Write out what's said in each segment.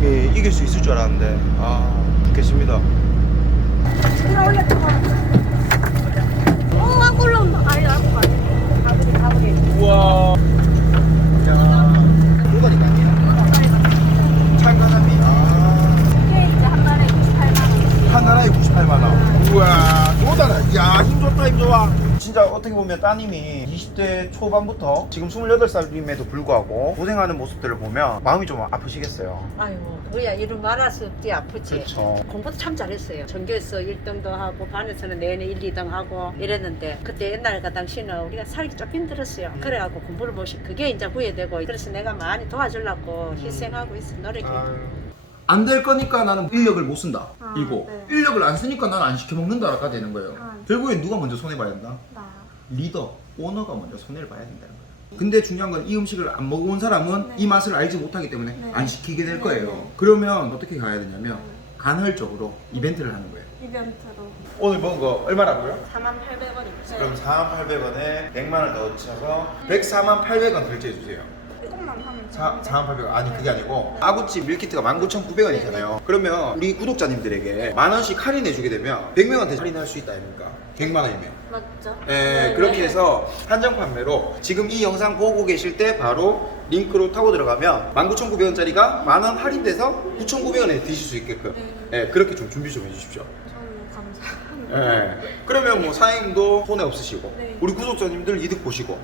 멀미 이길 수 있을 줄 알았는데 죽겠습니다. 막 올라온다. 아니, 가보게. 우와. 야, 도다리 아니야? 찰가사미. 이게 이제 한 달에 98만 원. 한 나라에 98만 원. 우와, 도다리. 야, 힘 좋다, 힘 좋아. 진짜 어떻게 보면 따님이 20대 초반부터 지금 28살임에도 불구하고 고생하는 모습들을 보면 마음이 좀 아프시겠어요. 아이고, 뭐야, 이런 말할 수 없지, 아프지. 그렇죠. 공부도 참 잘했어요. 전교에서 1등도 하고, 반에서는 내내 1, 2등 하고 이랬는데, 그때 옛날 그 당시는 우리가 살기 좀 힘들었어요. 그래갖고 공부를 그게 이제 후회되고, 그래서 내가 많이 도와주려고 희생하고 있어, 노력해. 안 될 거니까 나는 인력을 못 쓴다. 이거. 네. 인력을 안 쓰니까 나는 안 시켜 먹는다가 되는 거예요. 결국엔 누가 먼저 손해 봐야 된다? 나. 리더, 오너가 먼저 손해를 봐야 된다는 거예요. 근데 중요한 건 이 음식을 안 먹어본 사람은 이 맛을 알지 못하기 때문에 안 시키게 될 거예요. 그러면 어떻게 가야 되냐면 간헐적으로 이벤트를 하는 거예요. 이벤트로 오늘 먹은 거 얼마라고요? 48,000원. 그럼 4,800원에 100만원 더 쳐서 104,800원 결제해주세요. 조금만 하면 4,800원. 아니 그게 아니고 아구찜 밀키트가 19,900원이잖아요. 그러면 우리 구독자님들에게 만원씩 할인해주게 되면 100명한테 할인할 수 있다 아닙니까? 100만원이면. 맞죠? 네, 그렇게 해서 한정 판매로 지금 이 영상 보고 계실 때 바로 링크로 타고 들어가면 19,900원짜리가 만원 할인돼서 9,900원에 드실 수 있게끔 네, 그렇게 좀 준비 좀 해주십시오. 저는 감사합니다. 네. 그러면 뭐 사장님도 손해 없으시고 네. 우리 구독자님들 이득 보시고.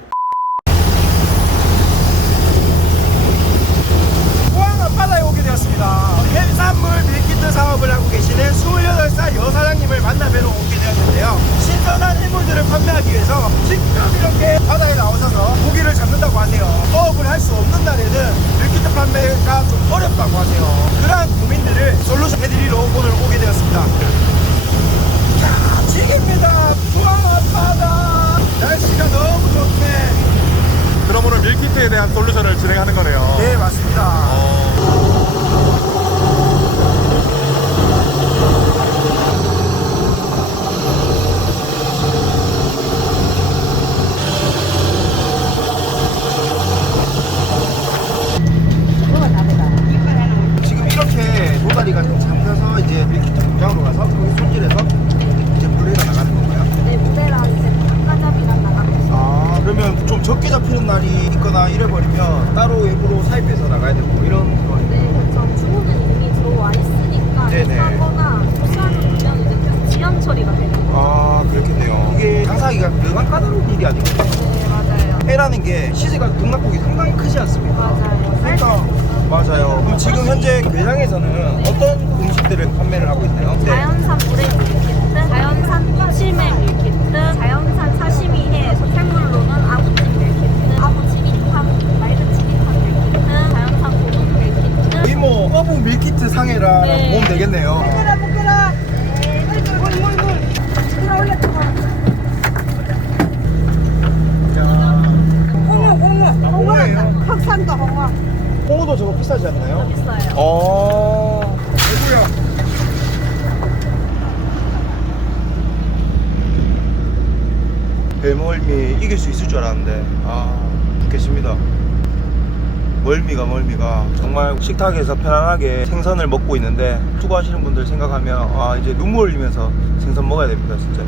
포항 앞바다에 오게 되었습니다. 해산물 밀키트 사업을 하고 계시는 28살 여사장님을 만나 뵈러 오게 되었는데요. 신선한 해물들을 판매하기 위해서 직접 이렇게 바다에 나오셔서 고기를 잡는다고 하세요. 어업을 할 수 없는 날에는 밀키트 판매가 좀 어렵다고 하세요. 그러한 고민들을 솔루션 해드리러 오늘 오게 되었습니다. 자, 지깁니다. 포항 앞바다. 날씨가 너무 좋네. 그럼 오늘 밀키트에 대한 솔루션을 진행하는 거네요. 네, 맞습니다. 지금 이렇게 도다리가 좀 잡혀서 이제 밀키트 공장으로 가서 거기 손질해서 이제 물레가 나가는 건가요? 네, 무대랑 이제 닭가잡이랑 나가고 있어요. 그러면 좀 적게 잡히는 날이 있거나 이래버리면 따로 외부로 사입해서 나가야 되고 이런 거예요. 네, 그렇죠. 주문은 이미 들어와 있으니까 네네. 사거나 부산을 보면 이제 계속 지연 처리가 되는 거예요. 그렇겠네요. 이게 장사하기가 그만 까다로운 일이 아니거든요. 네, 맞아요. 회라는 게 시세가 등락폭이 상당히 크지 않습니까? 맞아요. 그러니까 맞아요. 그럼 지금 현재 매장에서는 어떤 음식들을 판매를 하고 있나요? 자연산 물회 밀키트, 자연산 치매 밀키트, 자연산 사시미회, 생물로는 아구찜 밀키트, 아구찜이탕, 말그찜이탕 밀키트, 자연산 고동 밀키트. 거의 뭐 어부 밀키트 상해라 네. 보면 되겠네요. 묶어라. 네, 물 올려 뜨거. 홍어예요. 흑산도 홍어. 홍어도 저거 비싸지 않나요? 비싸요. 아이고야. 배멀미 이길 수 있을 줄 알았는데 죽겠습니다. 멀미가 정말 식탁에서 편안하게 생선을 먹고 있는데 수고하시는 분들 생각하면 이제 눈물 흘리면서 생선 먹어야 됩니다 진짜.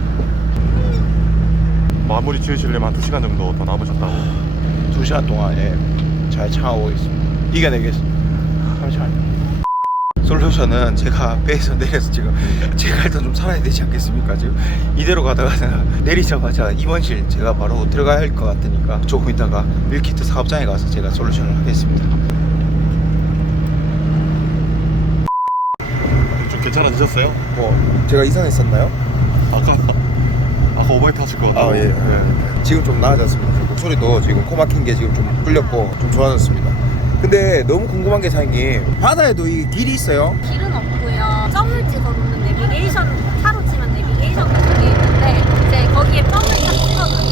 마무리 지으시려면 한 2시간 정도 더 남으셨다고. 2시간 동안 잘 참아보겠습니다. 이겨내겠습니다. 잠시만요. 솔루션은 제가 배에서 내려서 지금 제가 일단 좀 살아야 되지 않겠습니까? 지금 이대로 가다가 내리자마자 입원실 제가 바로 들어가야 할 것 같으니까 조금 있다가 밀키트 사업장에 가서 제가 솔루션을 하겠습니다. 좀 괜찮아지셨어요? 제가 이상했었나요? 아까 오바이트 하실 것 같아요. 예. 지금 좀 나아졌습니다. 목소리도 지금 코 막힌 게 지금 좀 풀렸고 좀 좋아졌습니다. 근데 너무 궁금한 게 사장님, 바다에도 이 길이 있어요? 길은 없고요. 점을 찍어 놓는 내비게이션, 타로 치면 내비게이션 같은 게 있는데 이제 거기에 뻥을 딱 찍어놔요.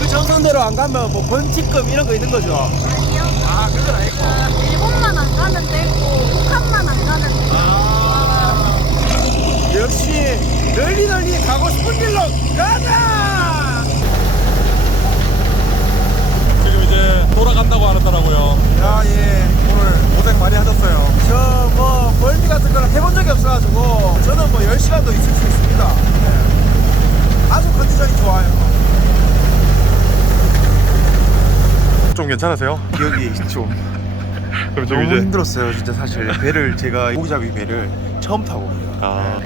그 정상대로 안 가면 뭐 번칙금 이런 거 있는 거죠? 아니요. 그건 아니고. 일본만 안 가는 데고 북한만 안 가는 데고. 역시 널리 가고 싶은 길로 가자! 지금 이제 돌아간다고 하더라고요. 오늘 고생 많이 하셨어요. 시간도 있을 수 있습니다. 네. 아주 컨디션이 좋아요. 좀 괜찮으세요? 기억이 좀 그럼 좀 너무 이제 힘들었어요. 진짜 사실 배를 제가 고기잡이 배를 처음 타고 옵니다. 아,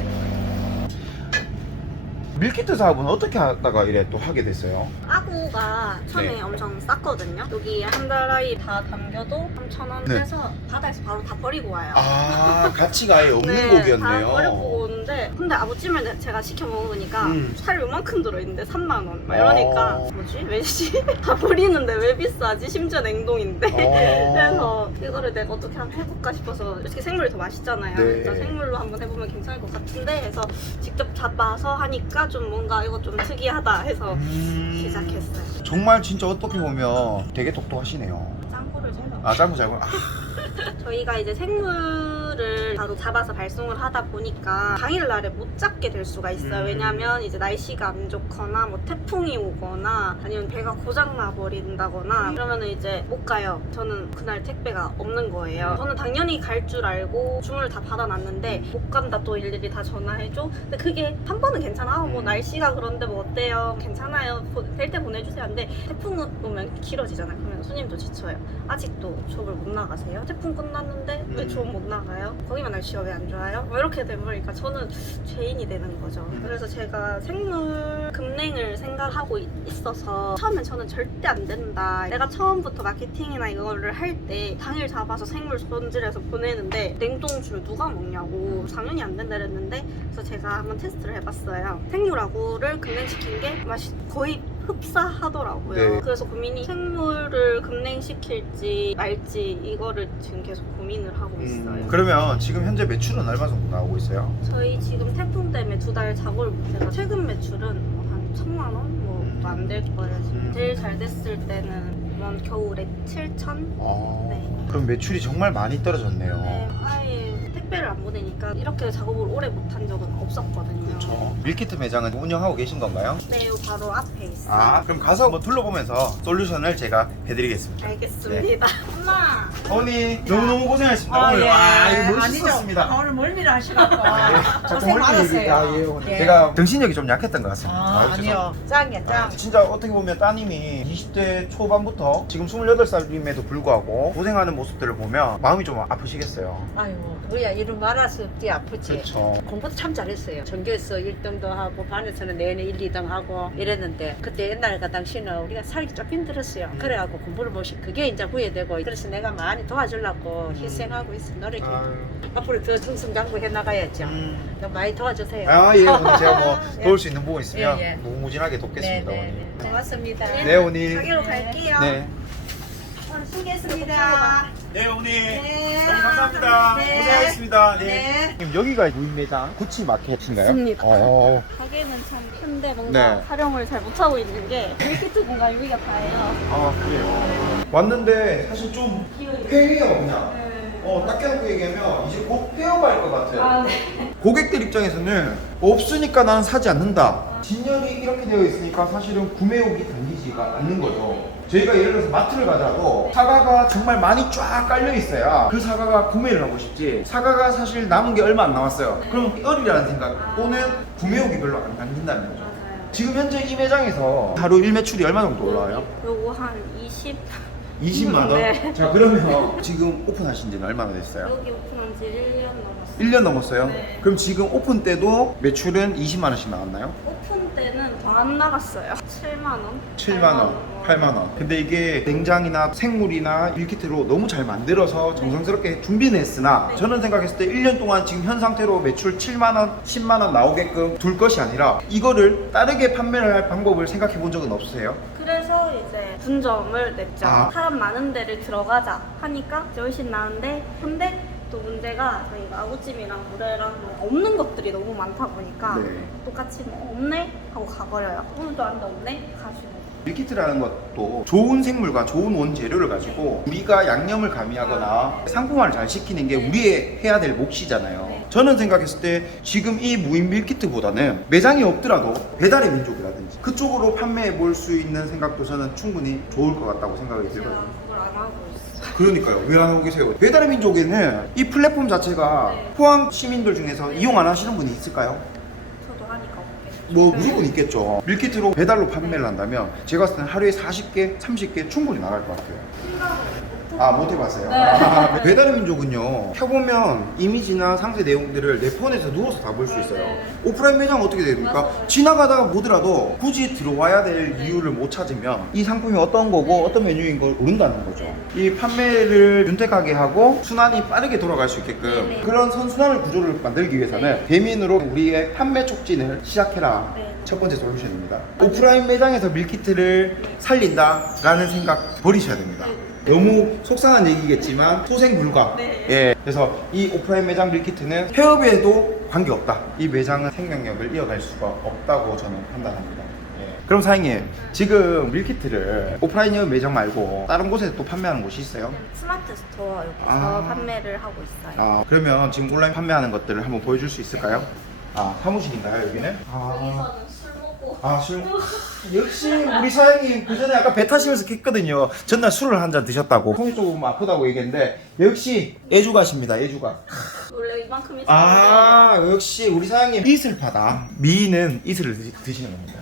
밀키트 사업은 어떻게 하다가 이래 또 하게 됐어요? 아구가 처음에 네. 엄청 쌌거든요. 여기 한 달 아이 다 담겨도 3,000원 네. 해서 바다에서 바로 다 버리고 와요. 아, 가치가 아예 없는 네, 고기였네요. 다 버리고 오는데 근데 아버찜을 제가 시켜 먹어보니까 음. 살 요만큼 들어있는데 3만 원. 막 이러니까 뭐지? 왜지? 다 버리는데 왜 비싸지? 심지어 냉동인데. 그래서 이거를 내가 어떻게 한번 해볼까 싶어서 솔직히 생물이 더 맛있잖아요. 네. 그래서 생물로 한번 해보면 괜찮을 것 같은데 해서 직접 잡아서 하니까 좀 뭔가 이거 좀 특이하다 해서 시작했어요. 정말 진짜 어떻게 보면 되게 똑똑하시네요. 짱구를 잘 아, 짱구 짱구. 아, 저희가 이제 생물을 바로 잡아서 발송을 하다 보니까 당일날에 못 잡게 될 수가 있어요. 왜냐면 이제 날씨가 안 좋거나 뭐 태풍이 오거나 아니면 배가 고장 나 버린다거나 그러면은 이제 못 가요. 저는 그날 택배가 없는 거예요. 저는 당연히 갈 줄 알고 주문을 다 받아놨는데 못 간다 또 일일이 다 전화해줘. 근데 그게 한 번은 괜찮아. 뭐 날씨가 그런데 뭐 어때요? 괜찮아요. 될 때 보내주세요. 근데 태풍 오면 길어지잖아요. 그러면 손님도 지쳐요. 아직도 숍을 못 나가세요? 태풍 끝났는데 왜 숍 못 나가요? 거기만 날씨가 왜 안 좋아요? 뭐 이렇게 되버리니까 저는 죄인이 되는 거죠. 그래서 제가 생물 급냉을 생각하고 있어서 처음엔 저는 절대 안 된다. 내가 처음부터 마케팅이나 이거를 할 때 당일 잡아서 생물 손질해서 보내는데 냉동줄 누가 먹냐고 당연히 안 된다 그랬는데 그래서 제가 한번 테스트를 해봤어요. 생유라고를 급냉시킨 게 맛이 거의 흡사하더라고요. 네. 그래서 고민이 생물을 급냉시킬지 말지 이거를 지금 계속 고민을 하고 있어요. 그러면 지금 현재 매출은 얼마 정도 나오고 있어요? 저희 지금 태풍 때문에 2달 작업을 못해서 최근 매출은 뭐 한 1,000만 원? 뭐 안 될 거예요. 제일 잘 됐을 때는 이번 겨울에 7,000? 네. 그럼 매출이 정말 많이 떨어졌네요. 네, 아예 택배를 안 보내니까 이렇게 작업을 오래 못한 적은 없었거든요. 그렇죠. 밀키트 매장은 운영하고 계신 건가요? 네, 요 바로 앞에 있어요. 아, 그럼 가서 한번 둘러보면서 솔루션을 제가 해드리겠습니다. 알겠습니다. 엄마! 어머니 너무너무 고생하셨습니다. 오늘 이거 멋있었습니다. 오늘 멀미를 하시갖고 자꾸 고생 많았어요. 아, 예. 제가 정신력이 좀 약했던 것 같습니다. 아, 아니요. 짱이야, 짱. 진짜 어떻게 보면 따님이 20대 초반부터 지금 28살임에도 불구하고 고생하는 모습들을 보면 마음이 좀 아프시겠어요. 아이고, 뭐야, 이런 말할 수 없지, 아프지. 그렇죠. 공부도 참 잘했어요. 전교에서 1등도 하고, 반에서는 내내 1, 2등 하고 이랬는데, 그때 옛날 그 당시는 우리가 살기 좀 힘들었어요. 그래갖고 공부를 못시, 그게 이제 후회되고, 그래서 내가 많이 도와주려고 희생하고 있어, 노력해. 앞으로 더 승승장구 해나가야죠. 좀 많이 도와주세요. 아, 예, 오늘 제가 뭐 예. 도울 수 있는 부분 있으면 예, 예. 무궁무진하게 돕겠습니다, 어머니. 고맙습니다. 네, 어머니. 가게로 갈게요. 네. 오늘 수고했습니다. 네, 어머니. 네. 너무 감사합니다. 네. 고생하셨습니다. 네. 지금 여기가 무인 매장 구치 마켓인가요? 맞습니다. 어. 가게는 참 큰데 뭔가 네. 활용을 잘 못하고 있는 게 밀키트 공간 여기가 다예요. 아, 그래요. 왔는데 사실 좀 회의가 그냥. 딱 깨놓고 얘기하면 이제 곧 폐업할 것 같아요. 고객들 입장에서는 없으니까 나는 사지 않는다. 진열이 이렇게 되어 있으니까 사실은 구매욕이 당기지가 않는 거죠. 저희가 예를 들어서 마트를 가더라도 사과가 정말 많이 쫙 깔려 있어야 그 사과가 구매를 하고 싶지, 사과가 사실 남은 게 얼마 안 남았어요. 그러면 삐어리라는 생각 또는 구매욕이 별로 안 당긴다는 거죠. 지금 현재 이 매장에서 하루 일매출이 얼마 정도 올라와요? 요거 한 20만 원? 네. 자, 그러면 지금 오픈하신 지는 얼마나 됐어요? 여기 오픈한 지 1년 넘었어요. 1년 넘었어요? 네. 그럼 지금 오픈 때도 매출은 20만 원씩 나왔나요? 오픈 때는 더 안 나갔어요. 7만 원? 7만 원, 8만 원. 근데 이게 냉장이나 생물이나 밀키트로 너무 잘 만들어서 정성스럽게 준비는 했으나 네. 저는 생각했을 때 1년 동안 지금 현 상태로 매출 7만 원, 10만 원 나오게끔 둘 것이 아니라 이거를 다르게 판매를 할 방법을 생각해 본 적은 없으세요? 그래서 이제 분점을 냈죠. 아. 사람 많은 데를 들어가자 하니까 이제 훨씬 나은데 근데 또 문제가 저희가 아구찜이랑 물회랑 뭐 없는 것들이 너무 많다 보니까 네. 똑같이 뭐 없네? 하고 가버려요. 오늘도 안 돼 없네? 가시고. 밀키트라는 것도 좋은 생물과 좋은 원재료를 가지고 우리가 양념을 가미하거나 상품화를 잘 시키는 게 우리의 해야 될 몫이잖아요. 네. 저는 생각했을 때 지금 이 무인 밀키트보다는 매장이 없더라도 배달의 민족이라든지 그쪽으로 판매해 볼 수 있는 생각도 저는 충분히 좋을 것 같다고 생각이 제가 들거든요. 그걸 안 하고 있어요. 그러니까요. 왜 안 하고 계세요? 배달의 민족에는 이 플랫폼 자체가 네. 포항 시민들 중에서 이용 안 하시는 분이 있을까요? 뭐 무조건 있겠죠. 밀키트로 배달로 판매를 한다면 제가 봤을 때는 하루에 40개, 30개 충분히 나갈 것 같아요. 아, 못 해봤어요. 아, 배달의 민족은요, 켜보면 이미지나 상세 내용들을 내 폰에서 누워서 다 볼 수 있어요. 오프라인 매장 어떻게 됩니까? 지나가다가 보더라도 굳이 들어와야 될 이유를 못 찾으면 이 상품이 어떤 거고 어떤 메뉴인 걸 모른다는 거죠. 이 판매를 윤택하게 하고 순환이 빠르게 돌아갈 수 있게끔 그런 선순환을 구조를 만들기 위해서는 대민으로 우리의 판매 촉진을 시작해라. 첫 번째 솔루션입니다. 오프라인 매장에서 밀키트를 살린다라는 생각 버리셔야 됩니다. 너무 속상한 얘기겠지만 소생 불가. 예. 그래서 이 오프라인 매장 밀키트는 폐업에도 관계없다. 이 매장은 생명력을 이어갈 수가 없다고 저는 판단합니다. 예. 그럼 사장님, 지금 밀키트를 오프라인 매장 말고 다른 곳에 또 판매하는 곳이 있어요? 스마트 스토어 여기서 판매를 하고 있어요. 아, 그러면 지금 온라인 판매하는 것들을 한번 보여줄 수 있을까요? 아, 사무실인가요, 여기는? 여기서는 술 먹고 아, 술. 역시 우리 사장님 그 전에 아까 배 타시면서 했거든요. 전날 술을 한 잔 드셨다고. 손이 조금 아프다고 얘기했는데 역시 애주가십니다. 애주가. 원래 이만큼 있었는데 아, 역시 우리 사장님 이슬파다. 미인은 이슬을 드시는 겁니다.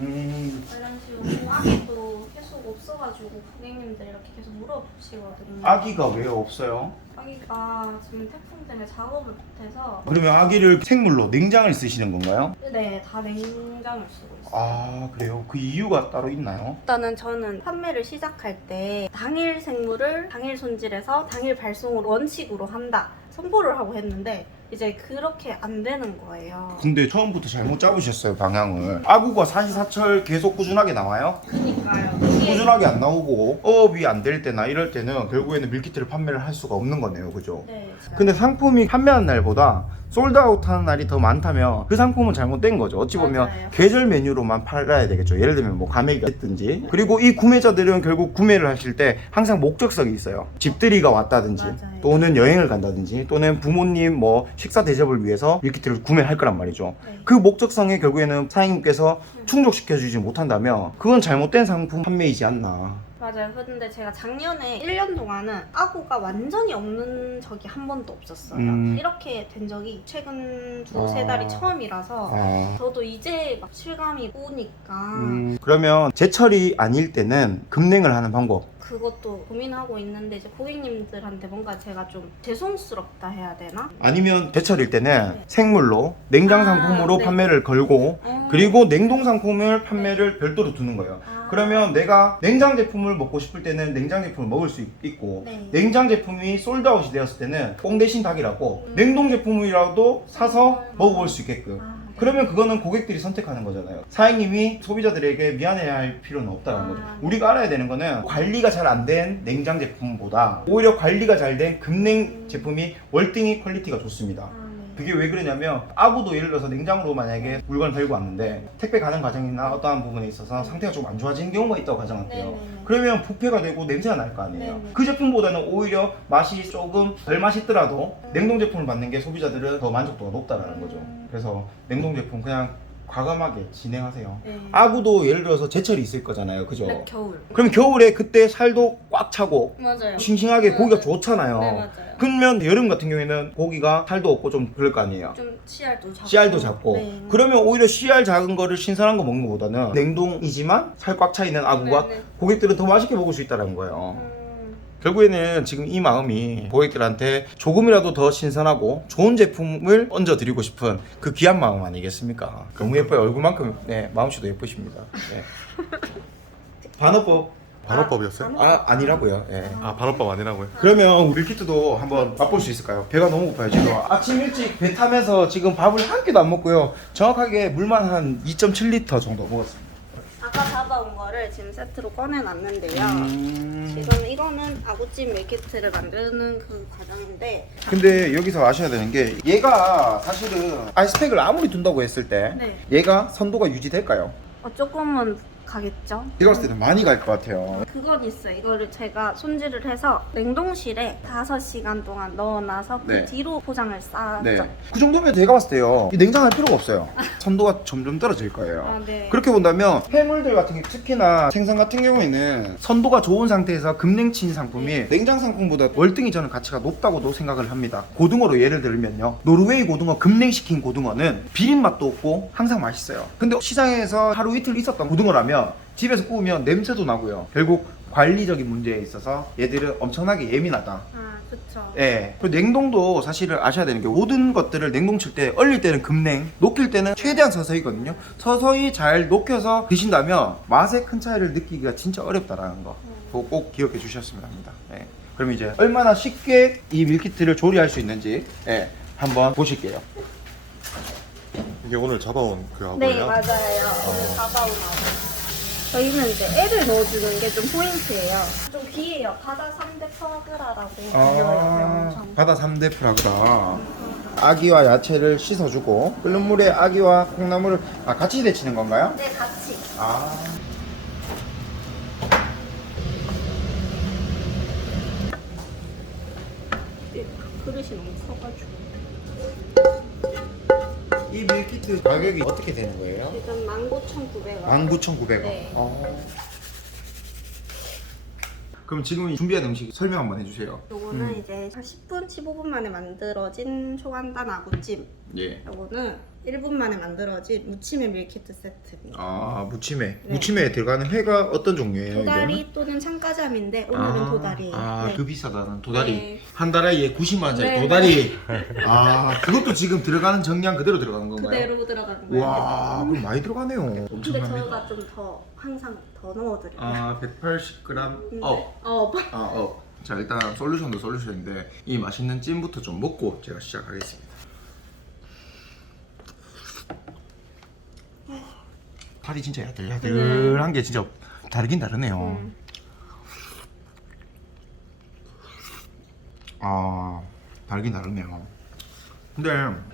이런 식으로 아기도 계속 없어가지고 고객님들이 이렇게 계속 물어보시거든요. 아기가 왜 없어요? 아기가 지금 태풍 때문에 작업을 못해서 그러면 아기를 생물로 냉장을 쓰시는 건가요? 네, 다 냉장을 쓰고 있어요. 아, 그래요? 그 이유가 따로 있나요? 일단은 저는 판매를 시작할 때 당일 생물을 당일 손질해서 당일 발송을 원칙으로 한다 선포를 하고 했는데 이제 그렇게 안 되는 거예요. 근데 처음부터 잘못 잡으셨어요, 방향을. 아구가 사시사철 계속 꾸준하게 나와요? 그러니까요. 꾸준하게 안 나오고 어업이 안 될 때나 이럴 때는 결국에는 밀키트를 판매를 할 수가 없는 거네요, 그죠? 네. 근데 상품이 판매하는 날보다 솔드아웃 하는 날이 더 많다면 그 상품은 잘못된 거죠. 어찌 보면 맞아요. 계절 메뉴로만 팔아야 되겠죠. 예를 들면 뭐 가메기라든지. 그리고 이 구매자들은 결국 구매를 하실 때 항상 목적성이 있어요. 집들이가 왔다든지 맞아요. 또는 여행을 간다든지 또는 부모님 뭐 식사 대접을 위해서 밀키트를 구매할 거란 말이죠. 네. 그 목적성에 결국에는 사장님께서 충족시켜주지 못한다면 그건 잘못된 상품 판매이지 않나. 맞아요. 근데 제가 작년에 1년 동안은 아구가 완전히 없는 적이 한 번도 없었어요. 이렇게 된 적이 최근 두세 달이 처음이라서 저도 이제 막 실감이 오니까 그러면 제철이 아닐 때는 급냉을 하는 방법. 그것도 고민하고 있는데 이제 고객님들한테 뭔가 제가 좀 죄송스럽다 해야 되나? 아니면 제철일 때는 생물로 냉장 상품으로 네. 판매를 걸고 어. 그리고 냉동 상품을 판매를 별도로 두는 거예요. 아. 그러면 내가 냉장 제품을 먹고 싶을 때는 냉장 제품을 먹을 수 있고 네. 냉장 제품이 솔드아웃이 되었을 때는 뽕 대신 닭이라고 냉동 제품이라도 사서 먹어볼 수 있게끔. 아, 네. 그러면 그거는 고객들이 선택하는 거잖아요. 사장님이 소비자들에게 미안해야 할 필요는 없다는 거죠. 아. 우리가 알아야 되는 거는 관리가 잘 안 된 냉장 제품보다 오히려 관리가 잘 된 급냉 제품이 월등히 퀄리티가 좋습니다. 아, 네. 그게 왜 그러냐면 아구도 예를 들어서 냉장으로 만약에 물건을 들고 왔는데 택배 가는 과정이나 어떠한 부분에 있어서 상태가 좀 안 좋아지는 경우가 있다고 가정할게요. 네네네. 그러면 부패가 되고 냄새가 날 거 아니에요. 네네. 그 제품보다는 오히려 맛이 조금 덜 맛있더라도 냉동 제품을 받는 게 소비자들은 더 만족도가 높다라는 거죠. 그래서 냉동 제품 그냥 과감하게 진행하세요. 네. 아구도 예를 들어서 제철이 있을 거잖아요, 그죠? 네, 겨울. 그럼 겨울에 그때 살도 꽉 차고 맞아요. 싱싱하게 고기가 좋잖아요. 네, 맞아요. 그러면 여름 같은 경우에는 고기가 살도 없고 좀 그럴 거 아니에요. 좀 씨알도 작고. 씨알도 작고. 네. 그러면 오히려 씨알 작은 거를 신선한 거 먹는 것보다는 냉동이지만 살 꽉 차 있는 아구가 네네. 고객들은 더 맛있게 먹을 수 있다는 거예요. 음, 결국에는 지금 이 마음이 고객들한테 조금이라도 더 신선하고 좋은 제품을 얹어드리고 싶은 그 귀한 마음 아니겠습니까? 너무 예뻐요. 얼굴만큼 네, 마음씨도 예쁘십니다. 네. 반어법 반어법이었어요? 아니라고요. 예. 아, 반어법 아니라고요? 그러면 밀키트도 한번 맛볼 수 있을까요? 배가 너무 고파요 지금. 아침 일찍 배 타면서 지금 밥을 한 끼도 안 먹고요. 정확하게 물만 한 2.7리터 정도 먹었습니다. 아까 잡아온 거를 지금 세트로 꺼내놨는데요. 음. 지금 이거는 아구찜 밀키트를 만드는 그 과정인데 근데 여기서 아셔야 되는 게 얘가 사실은 아이스팩을 아무리 둔다고 했을 때 네. 얘가 선도가 유지될까요? 조금은 가겠죠. 제가 봤을 때는 많이 갈 것 같아요. 그건 있어요. 이거를 제가 손질을 해서 냉동실에 5시간 동안 넣어놔서 그 네. 뒤로 포장을 싸죠. 네. 그 정도면 제가 봤을 때요. 이 냉장할 필요가 없어요. 선도가 점점 떨어질 거예요. 아, 네. 그렇게 본다면 해물들 같은 게 특히나 생선 같은 경우에는 선도가 좋은 상태에서 급냉친 상품이 냉장 상품보다 월등히 저는 가치가 높다고도 생각을 합니다. 고등어로 예를 들면요. 노르웨이 고등어 급냉시킨 고등어는 비린 맛도 없고 항상 맛있어요. 근데 시장에서 하루 이틀 있었던 고등어라면 집에서 구우면 냄새도 나고요. 결국 관리적인 문제에 있어서 얘들은 엄청나게 예민하다. 아, 그쵸. 예. 그리고 냉동도 사실을 아셔야 되는 게 모든 것들을 냉동칠 때 얼릴 때는 급냉, 녹일 때는 최대한 서서히거든요. 서서히 잘 녹여서 드신다면 맛의 큰 차이를 느끼기가 진짜 어렵다라는 거. 그거 꼭 기억해 주셨으면 합니다. 예. 그럼 이제 얼마나 쉽게 이 밀키트를 조리할 수 있는지 한번 보실게요. 이게 오늘 잡아온 그 네, 아구예요? 맞아요. 오늘 잡아온 아구. 저희는 이제 애를 넣어주는 게 좀 포인트예요. 좀 귀해요. 바다 3대 퍼그라라고 불려요. 명칭. 바다 3대 프라그다. 아기와 야채를 씻어주고 끓는 물에 아기와 콩나물을 같이 데치는 건가요? 네, 같이. 아. 그릇이 너무 커가지고. 이 밀키트 가격이 어떻게 되는 거예요? 지금 19,900원. 19,900원. 네. 그럼 지금 준비한 음식 설명 한번 해주세요. 요거는 이제 한 10분, 15분 만에 만들어진 초간단 아구찜. 예. 요거는 1분 만에 만들어진 무침의 밀키트 세트입니다. 아, 무침에. 네. 무침에 들어가는 회가 어떤 종류예요? 도다리 이거는? 또는 참가자미인데 오늘은 도다리예요. 아, 네. 그 비싸다는 도다리. 네. 한 달에 90만 원짜리 네. 도다리. 아, 그것도 지금 들어가는 정량 그대로 들어가는 건가요? 그대로 들어가는 거예요. 와, 그럼 많이 들어가네요. 근데 엄청납니다. 저희가 좀 더 항상 더 넣어드려요. 아, 180g 네. 업. 어. 자, 일단 솔루션도 솔루션인데 이 맛있는 찜부터 좀 먹고 제가 시작하겠습니다. 살이 진짜 야들야들한 게 진짜 다르긴 다르네요. 아, 다르긴 다르네요. 근데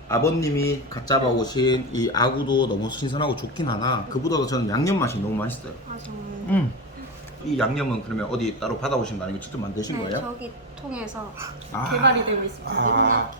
아버님이 갓 잡아오신 이 아구도 너무 신선하고 좋긴 하나 그보다도 저는 양념 맛이 너무 맛있어요. 맞아요. 이 양념은 그러면 어디 따로 받아오신 거 아니고 직접 만드신 네, 거예요? 저기 통해서 아. 개발이 되고 있습니다. 아,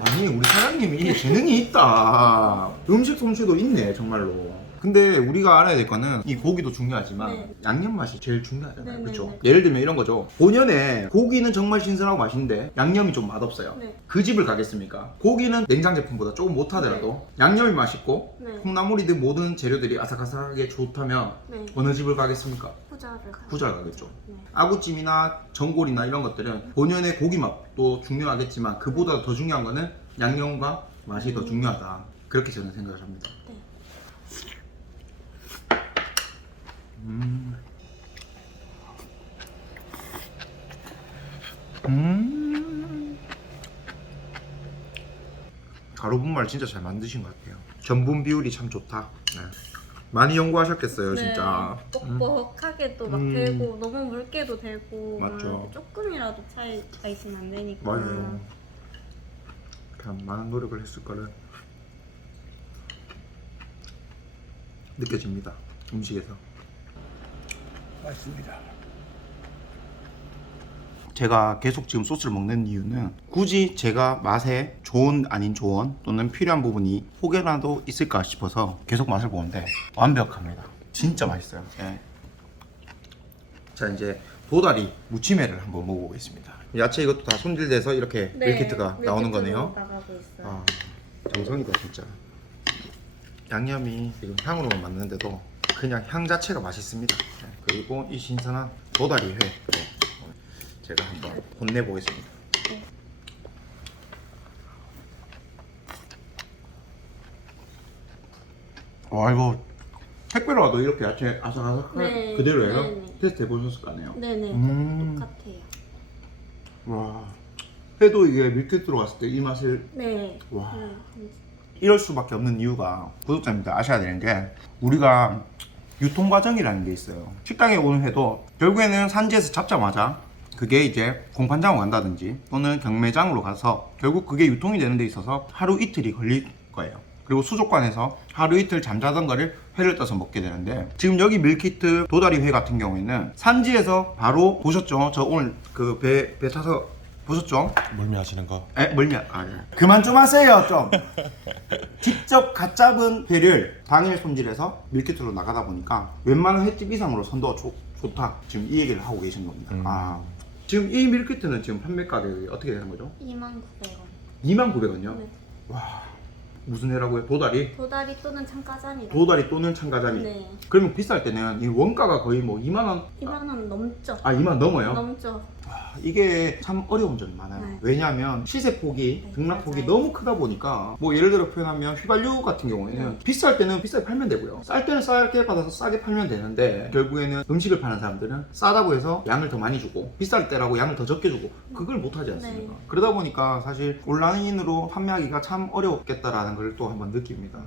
아니 우리 사장님이 재능이 있다. 음식 솜씨도 있네 정말로. 근데 우리가 알아야 될 거는 이 고기도 중요하지만 네. 양념 맛이 제일 중요하잖아요. 네, 그렇죠? 네, 네. 예를 들면 이런 거죠. 본연에 고기는 정말 신선하고 맛있는데 양념이 좀 맛없어요. 네. 그 집을 가겠습니까? 고기는 냉장 제품보다 조금 못하더라도 양념이 맛있고 네. 콩나물이든 모든 재료들이 아삭아삭하게 좋다면 네. 어느 집을 가겠습니까? 후자를 가. 부자를 가겠죠. 네. 아구찜이나 전골이나 이런 것들은 본연의 고기 맛도 중요하겠지만 그보다 더 중요한 거는 양념과 맛이 더 중요하다. 그렇게 저는 생각을 합니다. 네. 가루 분말 진짜 잘 만드신 것 같아요. 전분 비율이 참 좋다. 네. 많이 연구하셨겠어요, 진짜. 뻑뻑하게도 막 음. 되고 너무 묽게도 되고 맞죠. 조금이라도 차이가 있으면 안 되니까. 맞아요. 그냥 많은 노력을 했을 거를 느껴집니다. 음식에서. 맛있습니다. 제가 계속 지금 소스를 먹는 이유는 굳이 제가 맛에 좋은 아닌 조언 또는 필요한 부분이 혹여라도 있을까 싶어서 계속 맛을 보는데 완벽합니다. 진짜 맛있어요. 예. 자, 이제 도다리 무침회를 한번 먹어보겠습니다. 야채 이것도 다 손질돼서 이렇게 밀키트가 나오는 거네요. 나가고 있어요. 아, 정성이다 진짜. 양념이 지금 향으로만 맞는데도 그냥 향 자체가 맛있습니다. 네, 그리고 이 신선한 도다리 회 제가 한번 혼내보겠습니다. 네. 와, 이거 택배로 와도 이렇게 야채 아삭아삭한 네, 그대로예요? 네네. 테스트 해보셨을 거 아니에요? 네네. 음. 똑같아요. 와, 회도 이게 밀키트로 왔을 때 이 맛을 네. 와. 음. 이럴 수밖에 없는 이유가 구독자님들 아셔야 되는 게 우리가 유통 과정이라는 게 있어요. 식당에 오는 회도 결국에는 산지에서 잡자마자 그게 이제 공판장으로 간다든지 또는 경매장으로 가서 결국 그게 유통이 되는 데 있어서 하루 이틀이 걸릴 거예요. 그리고 수족관에서 하루 이틀 잠자던 거를 회를 떠서 먹게 되는데, 지금 여기 밀키트 도다리 회 같은 경우에는 산지에서 바로 보셨죠? 저 오늘 그 배 타서 보셨죠? 멀미하시는 거. 멀냐? 그만 좀 하세요 좀. 직접 갓 잡은 회를 당일 손질해서 밀키트로 나가다 보니까 웬만한 횟집 이상으로 선도가 좋다, 지금 이 얘기를 하고 계신 겁니다. 지금 이 밀키트는 지금 판매 가격이 어떻게 되는 거죠? 29,000원. 29,000원이요? 네. 와, 무슨 회라고요? 도다리? 도다리 또는 참가자니. 도다리 또는 참가자미. 네. 그러면 비쌀 때는 이 원가가 거의 뭐 2만원? 2만원 넘죠. 2만 넘어요? 넘죠. 이게 참 어려운 점이 많아요. 네. 왜냐하면 시세폭이, 네, 등락폭이 맞아요. 너무 크다 보니까, 뭐 예를 들어 표현하면 휘발유 같은 경우에는 비쌀 때는 비싸게 팔면 되고요, 쌀 때는 싸게 받아서 싸게 팔면 되는데, 결국에는 음식을 파는 사람들은 싸다고 해서 양을 더 많이 주고 비쌀 때라고 양을 더 적게 주고 그걸 못 하지 않습니까? 네. 그러다 보니까 사실 온라인으로 판매하기가 참 어렵겠다라는 걸 또 한번 느낍니다.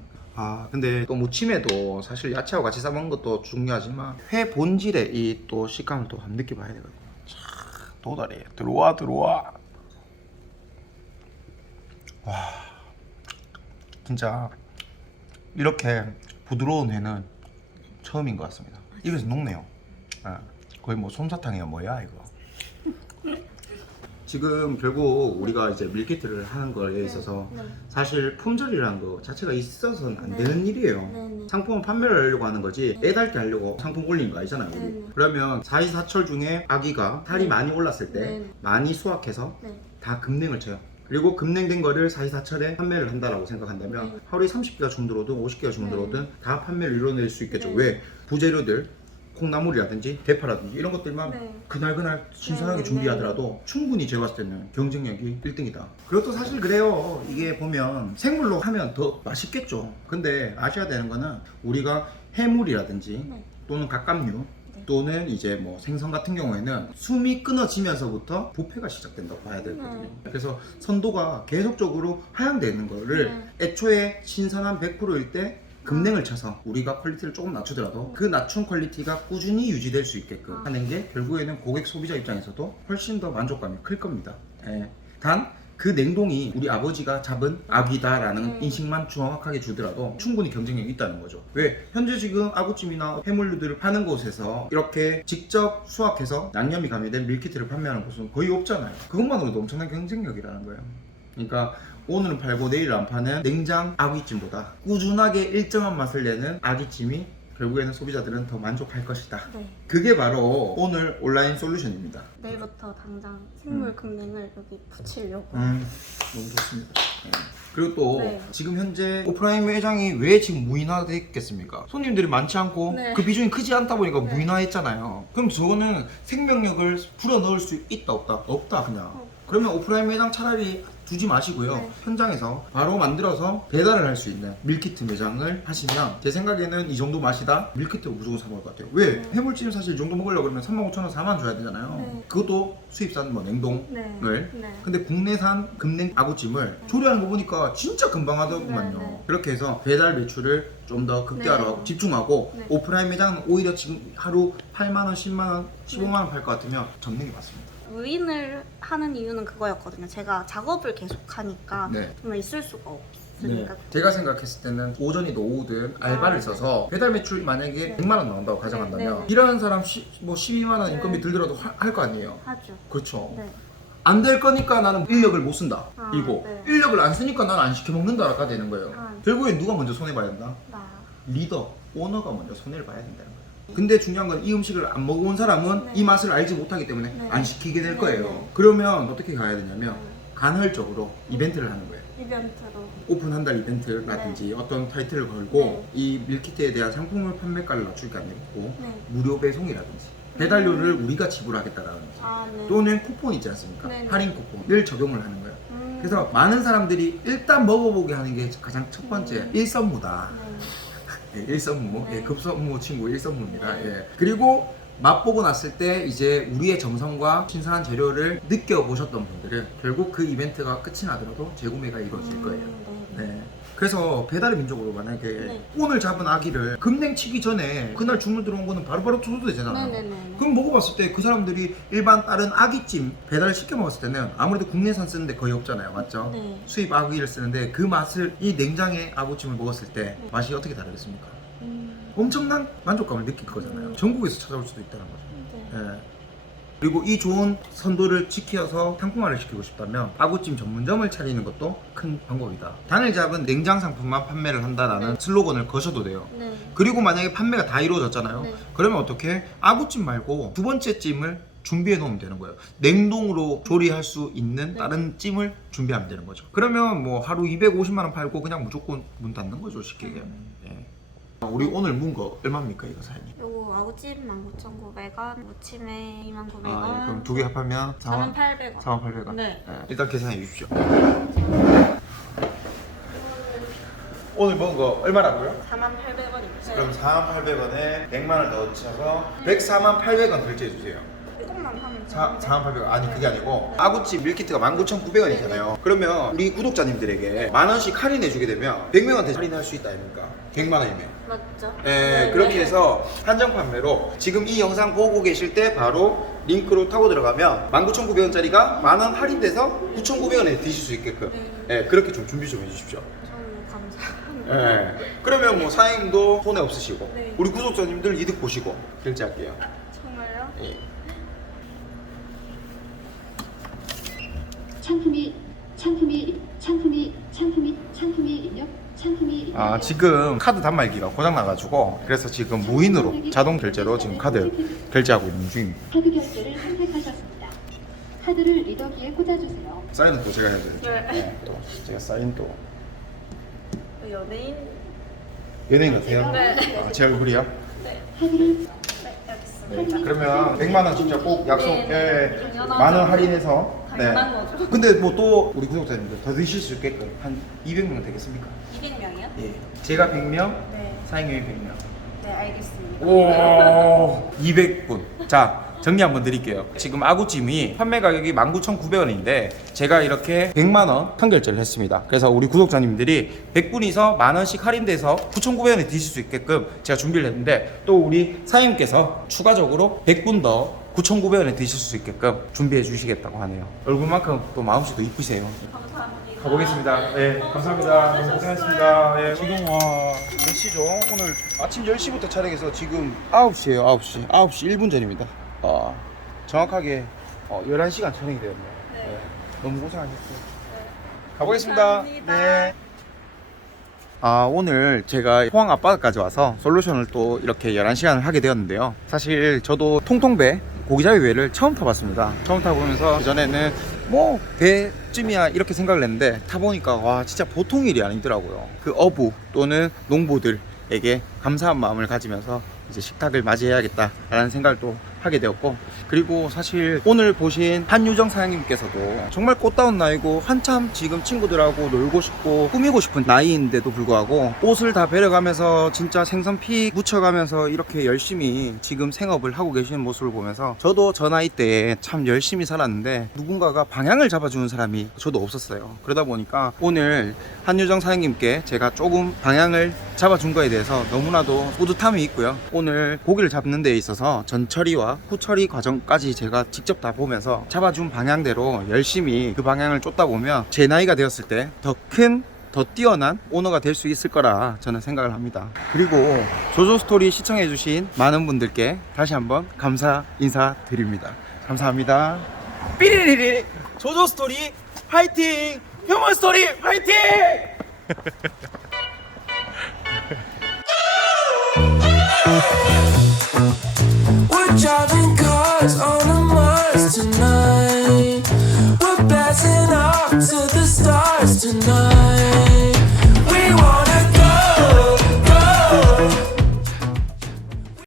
근데 또 무침에도 사실 야채와 같이 싸먹는 것도 중요하지만 회 본질의 이 또 식감을 또 한번 느껴봐야 되거든요. 도다리 들어와. 와, 진짜 이렇게 부드러운 회는 처음인 것 같습니다. 입에서 녹네요. 거의 뭐 솜사탕이야 뭐야 이거. 지금 결국 우리가 이제 밀키트를 하는 거에 있어서 네. 사실 품절이라는 거 자체가 있어서는 안 네. 되는 일이에요. 네네. 상품을 판매를 하려고 하는 거지 애달게 하려고 상품 올리는 거 아니잖아요. 우리. 네네. 그러면 사시사철 중에 아기가 살이 네. 많이 올랐을 때 네네. 많이 수확해서 네. 다 금냉을 쳐요. 그리고 금냉된 거를 사시사철에 판매를 한다라고 생각한다면 네. 하루에 30개가 주문 들어오든 50개가 주문 네. 들어오든 다 판매를 이뤄낼 수 있겠죠. 네. 왜? 부재료들, 콩나물이라든지 대파라든지 이런 것들만 네. 그날 신선하게 네. 준비하더라도 충분히 제가 봤을 때는 경쟁력이 1등이다. 그것도 사실 그래요. 이게 보면 생물로 하면 더 맛있겠죠. 근데 아셔야 되는 거는 우리가 해물이라든지 네. 또는 갑각류 또는 이제 뭐 생선 같은 경우에는 숨이 끊어지면서부터 부패가 시작된다고 봐야 되거든요. 그래서 선도가 계속적으로 하향되는 거를 애초에 신선한 100%일 때 금냉을 쳐서 우리가 퀄리티를 조금 낮추더라도 그 낮춘 퀄리티가 꾸준히 유지될 수 있게끔 하는 게 결국에는 고객 소비자 입장에서도 훨씬 더 만족감이 클 겁니다. 단 그 냉동이 우리 아버지가 잡은 아귀다라는 인식만 정확하게 주더라도 충분히 경쟁력이 있다는 거죠. 왜? 현재 지금 아구찜이나 해물류들을 파는 곳에서 이렇게 직접 수확해서 양념이 가미된 밀키트를 판매하는 곳은 거의 없잖아요. 그것만으로도 엄청난 경쟁력이라는 거예요. 그러니까 오늘은 팔고 내일 안 파는 냉장 아귀찜보다 꾸준하게 일정한 맛을 내는 아귀찜이 결국에는 소비자들은 더 만족할 것이다. 네. 그게 바로 오늘 온라인 솔루션입니다. 내일부터 당장 생물 금냉을 여기 붙이려고. 너무 좋습니다. 그리고 또 네. 지금 현재 오프라인 매장이 왜 지금 무인화됐겠습니까? 손님들이 많지 않고 네. 그 비중이 크지 않다 보니까 네. 무인화했잖아요. 그럼 저거는 생명력을 불어 넣을 수 있다 없다? 없다 그냥. 그러면 오프라인 매장 차라리 두지 마시고요. 네. 현장에서 바로 만들어서 배달을 할 수 있는 밀키트 매장을 하시면 제 생각에는 이 정도 맛이다? 밀키트로 무조건 사 먹을 것 같아요. 왜? 해물찜 사실 이 정도 먹으려고 그러면 35,000원, 4만 원 줘야 되잖아요. 네. 그것도 수입산 뭐 냉동을. 네. 근데 국내산 금냉 아구찜을 조리하는 거 보니까 진짜 금방 하더구만요. 네. 그렇게 해서 배달 매출을 좀 더 극대화로 네. 집중하고 네. 오프라인 매장은 오히려 지금 하루 8만원, 10만원, 15만원 팔 것 같으면 접는 게 맞습니다. 무인을 하는 이유는 그거였거든요. 제가 작업을 계속 하니까 네. 정말 있을 수가 없으니까. 제가 생각했을 때는 오전이든 오후든 알바를 네. 써서 배달 매출 만약에 네. 100만 원 나온다고 가정한다면 네. 일하는 사람 뭐 12만 원 네. 인건비 들더라도 할 거 아니에요. 하죠. 그렇죠. 네. 안 될 거니까 나는 인력을 못 쓴다. 이거 네. 인력을 안 쓰니까 나는 안 시켜 먹는다가 되는 거예요. 결국엔 누가 먼저 손해 봐야 된다? 나. 리더, 오너가 먼저 손해를 봐야 된다는 거예요. 근데 중요한 건 이 음식을 안 먹어본 사람은 네. 이 맛을 알지 못하기 때문에 네. 안 시키게 될 네, 거예요. 네. 그러면 어떻게 가야 되냐면 간헐적으로 이벤트를 하는 거예요. 이벤트로. 오픈 한 달 이벤트라든지 어떤 타이틀을 걸고 네. 이 밀키트에 대한 상품을 판매가를 낮출 게 아니고 네. 무료 배송이라든지 배달료를 우리가 지불하겠다라든지 네. 또는 쿠폰 있지 않습니까? 네, 네. 할인 쿠폰을 적용을 하는 거예요. 그래서 많은 사람들이 일단 먹어보게 하는 게 가장 첫 번째 일선무다. 일선무, 네. 급선무 친구 일선무입니다. 네. 그리고 맛보고 났을 때 이제 우리의 정성과 신선한 재료를 느껴보셨던 분들은 결국 그 이벤트가 끝이 나더라도 재구매가 이루어질 거예요. 네. 그래서 배달의 민족으로 만약에 네. 오늘 잡은 아기를 금냉 치기 전에 그날 주문 들어온 거는 바로바로 투소도 되잖아요. 네네네. 그럼 먹어봤을 때 그 사람들이 일반 다른 아기찜 배달을 시켜 먹었을 때는 아무래도 국내산 쓰는데 거의 없잖아요, 맞죠? 네. 수입 아기를 쓰는데 그 맛을 이 냉장의 아구찜을 먹었을 때 맛이 어떻게 다르겠습니까? 엄청난 만족감을 느낄 거잖아요. 전국에서 찾아올 수도 있다는 거죠. 네. 예. 그리고 이 좋은 선도를 지켜서 상품화를 시키고 싶다면 아구찜 전문점을 차리는 것도 큰 방법이다. 단을 잡은 냉장 상품만 판매를 한다라는 슬로건을 거셔도 돼요. 네. 그리고 만약에 판매가 다 이루어졌잖아요. 네. 그러면 어떻게? 아구찜 말고 두 번째 찜을 준비해 놓으면 되는 거예요. 냉동으로 조리할 수 있는 다른 찜을 준비하면 되는 거죠. 그러면 뭐 하루 250만 원 팔고 그냥 무조건 문 닫는 거죠, 쉽게 얘기하면. 예. 우리 오늘 문 거 얼마입니까, 이거 사장님? 요거 아구찜 19,900원, 무침에 2,900원. 아, 예. 그럼 두 개 합하면 4,800원. 4,800원. 네. 예. 일단 계산해 주십시오. 오늘 먹은 거 얼마라고요? 4,800원입니다. 그럼 4,800원에 100만 원 더 쳐서 104만 800원 결제해 주세요. 이것만 하면 4,800원. 아니 그게 아니고 아구찜 밀키트가 19,900원이잖아요. 그러면 우리 구독자님들에게 만 원씩 할인해 주게 되면 100명한테 할인할 수 있다 아닙니까? 100만 원이면. 맞죠? 네, 그렇게 해서 한정 판매로 지금 이 영상 보고 계실 때 바로 링크로 타고 들어가면 19,900원짜리가 만 원 할인돼서 9,900원에 드실 수 있게끔 네, 그렇게 좀 준비 좀 해주십시오. 저는 감사합니다. 네. 그러면 뭐 사장님도 손해 없으시고 네. 우리 구독자님들 이득 보시고 결제할게요. 정말요? 예. 아 지금 카드 단말기가 고장 나가지고 그래서 지금 무인으로 자동 결제로 지금 카드 결제하고 있는 중입니다. 카드 결제를 선택하셨습니다. 카드를 리더기에 꽂아주세요. 사인은 또 제가 해야 돼요. 네. 네, 또 제가 사인 또 연예인? 연예인 같아요. 네. 아, 제 얼굴이요? 카드를 네, 알겠습니다. 네. 그러면 100만 원 진짜 꼭 약속. 네, 네. 당연하죠. 만 원 할인해서. 당연한 거죠. 근데 뭐 또 우리 구독자님들 더 드실 수 있게끔 한 200명 되겠습니까? 200명이요? 예. 제가 100명, 네. 사장님이 100명. 네, 알겠습니다. 오 200분. 자 정리 한번 드릴게요. 지금 아구찜이 판매 가격이 19,900원인데 제가 이렇게 100만원 선결제를 했습니다. 그래서 우리 구독자님들이 100분이서 만원씩 할인돼서 9,900원에 드실 수 있게끔 제가 준비를 했는데 또 우리 사장님께서 추가적으로 100분 더 9,900원에 드실 수 있게끔 준비해 주시겠다고 하네요. 얼굴만큼 또 마음씨도 이쁘세요. 감사합니다. 가보겠습니다. 네, 감사합니다. 너무 고생하셨습니다. 네, 지금 몇 시죠? 오늘 아침 10시부터 촬영해서 지금 9시에요. 9시. 9시 1분 전입니다. 정확하게 11시간 촬영이 되었네요. 네. 너무 고생하셨어요. 가보겠습니다. 감사합니다. 네. 오늘 제가 포항 앞바다까지 와서 솔루션을 또 이렇게 11시간을 하게 되었는데요. 사실 저도 통통배 고기잡이 배를 처음 타봤습니다. 처음 타보면서 그전에는 뭐 배쯤이야 이렇게 생각을 했는데 타보니까 와 진짜 보통 일이 아니더라고요. 그 어부 또는 농부들에게 감사한 마음을 가지면서 이제 식탁을 맞이해야겠다라는 생각을 또 하게 되었고, 그리고 사실 오늘 보신 한유정 사장님께서도 정말 꽃다운 나이고 한참 지금 친구들하고 놀고 싶고 꾸미고 싶은 나이인데도 불구하고 옷을 다 배려가면서 진짜 생선 피 묻혀가면서 이렇게 열심히 지금 생업을 하고 계시는 모습을 보면서 저도 저 나이 때에 참 열심히 살았는데 누군가가 방향을 잡아주는 사람이 저도 없었어요. 그러다 보니까 오늘 한유정 사장님께 제가 조금 방향을 잡아준 거에 대해서 너무나도 뿌듯함이 있고요. 오늘 고기를 잡는 데 있어서 전처리와 후처리 과정까지 제가 직접 다 보면서 잡아준 방향대로 열심히 그 방향을 쫓다 보면 제 나이가 되었을 때 더 뛰어난 오너가 될 수 있을 거라 저는 생각을 합니다. 그리고 조조스토리 시청해주신 많은 분들께 다시 한번 감사 인사드립니다. 감사합니다. 삐리리리 조조스토리 화이팅! 휴먼스토리 화이팅! We're driving cars on a Mars tonight. We're blasting off to the stars tonight.